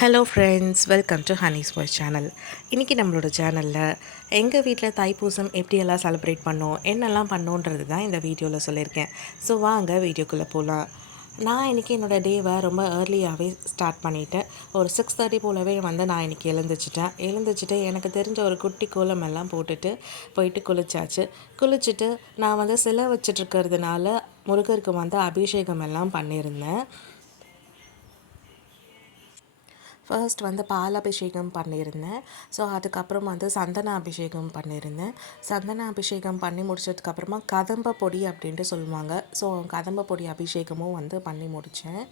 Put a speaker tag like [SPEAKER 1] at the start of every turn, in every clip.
[SPEAKER 1] Hello friends welcome to Honey's voice channel இன்றைக்கி நம்மளோட சேனலில் எங்கள் வீட்டில் தைப்பூசம் எப்படியெல்லாம் செலிப்ரேட் பண்ணோம் என்னெல்லாம் பண்ணோன்றது தான் இந்த வீடியோவில் சொல்லியிருக்கேன். ஸோ வாங்க வீடியோக்குள்ளே போகலாம் நான் இன்றைக்கி என்னோடய டேவை ரொம்ப ஏர்லியாகவே ஸ்டார்ட் பண்ணிவிட்டேன் ஒரு சிக்ஸ் தேர்ட்டி போலவே வந்து நான் இன்றைக்கி எழுந்துச்சிட்டேன் எழுந்துச்சிட்டு எனக்கு தெரிஞ்ச ஒரு குட்டி கோலம் எல்லாம் போட்டுட்டு போயிட்டு குளிச்சாச்சு. குளிச்சுட்டு நான் வந்து சிலை வச்சிட்ருக்கிறதுனால முருகருக்கு வந்து அபிஷேகம் எல்லாம் பண்ணியிருந்தேன். ஃபர்ஸ்ட் வந்து பால் அபிஷேகம் பண்ணியிருந்தேன். ஸோ அதுக்கப்புறம் வந்து சந்தன அபிஷேகம் பண்ணியிருந்தேன். சந்தன அபிஷேகம் பண்ணி முடிச்சதுக்கப்புறமா கதம்ப பொடி அப்படின்ட்டு சொல்லுவாங்க. ஸோ கதம்ப பொடி அபிஷேகமும் வந்து பண்ணி முடித்தேன்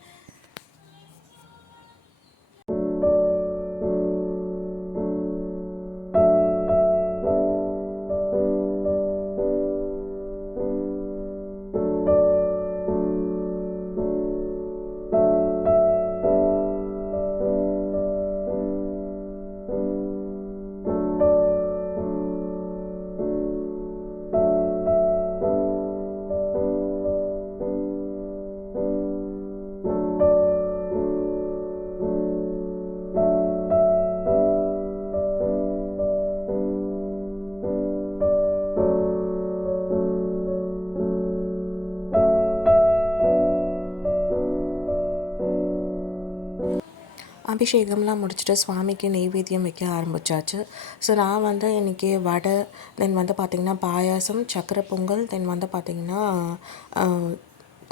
[SPEAKER 1] அபிஷேகம்லாம் முடிச்சுட்டு சுவாமிக்கு நெய்வேத்தியம் வைக்க ஆரம்பித்தாச்சு ஸோ நான் வந்து இன்றைக்கி வடை தென் வந்து பார்த்திங்கன்னா பாயாசம் சக்கரை பொங்கல் தென் வந்து பார்த்திங்கன்னா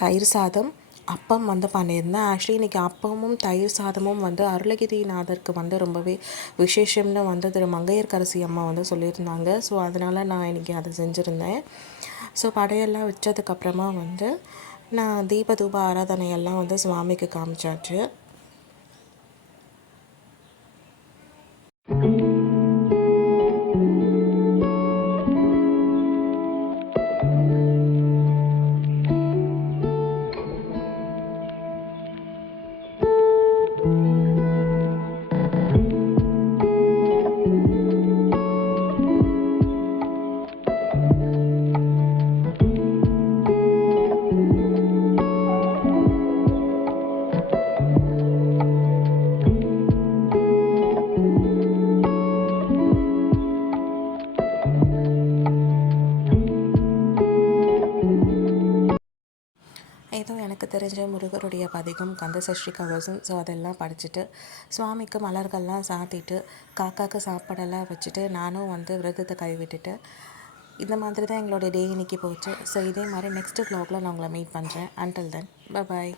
[SPEAKER 1] தயிர் சாதம் அப்பம் வந்து பண்ணியிருந்தேன். ஆக்சுவலி இன்றைக்கி அப்பமும் தயிர் சாதமும் வந்து அருளகிரிநாதருக்கு வந்து ரொம்பவே விசேஷம்னு வந்து திரு மங்கையர்கரசி அம்மா வந்து சொல்லியிருந்தாங்க. ஸோ அதனால் நான் இன்றைக்கி அதை செஞ்சுருந்தேன். ஸோ படையெல்லாம் வச்சதுக்கப்புறமா வந்து நான் தீப தூப ஆராதனையெல்லாம் வந்து சுவாமிக்கு காமிச்சாச்சு. ஏதோ எனக்கு தெரிஞ்ச முருகருடைய பதிகம் கந்த சஷ்டி கவசம் ஸோ அதெல்லாம் படிச்சுட்டு சுவாமிக்கு மலர்கள்லாம் சாத்திட்டு காக்காவுக்கு சாப்பாடெல்லாம் வச்சுட்டு நானும் வந்து விரதத்தை கைவிட்டுட்டு இந்த மாதிரி தான் எங்களோட டே இன்னைக்கு போச்சு. ஸோ இதே மாதிரி நெக்ஸ்ட்டு வ்ளாகில் நான் உங்களை மீட் பண்ணுறேன் அன்டில் தென் பாய்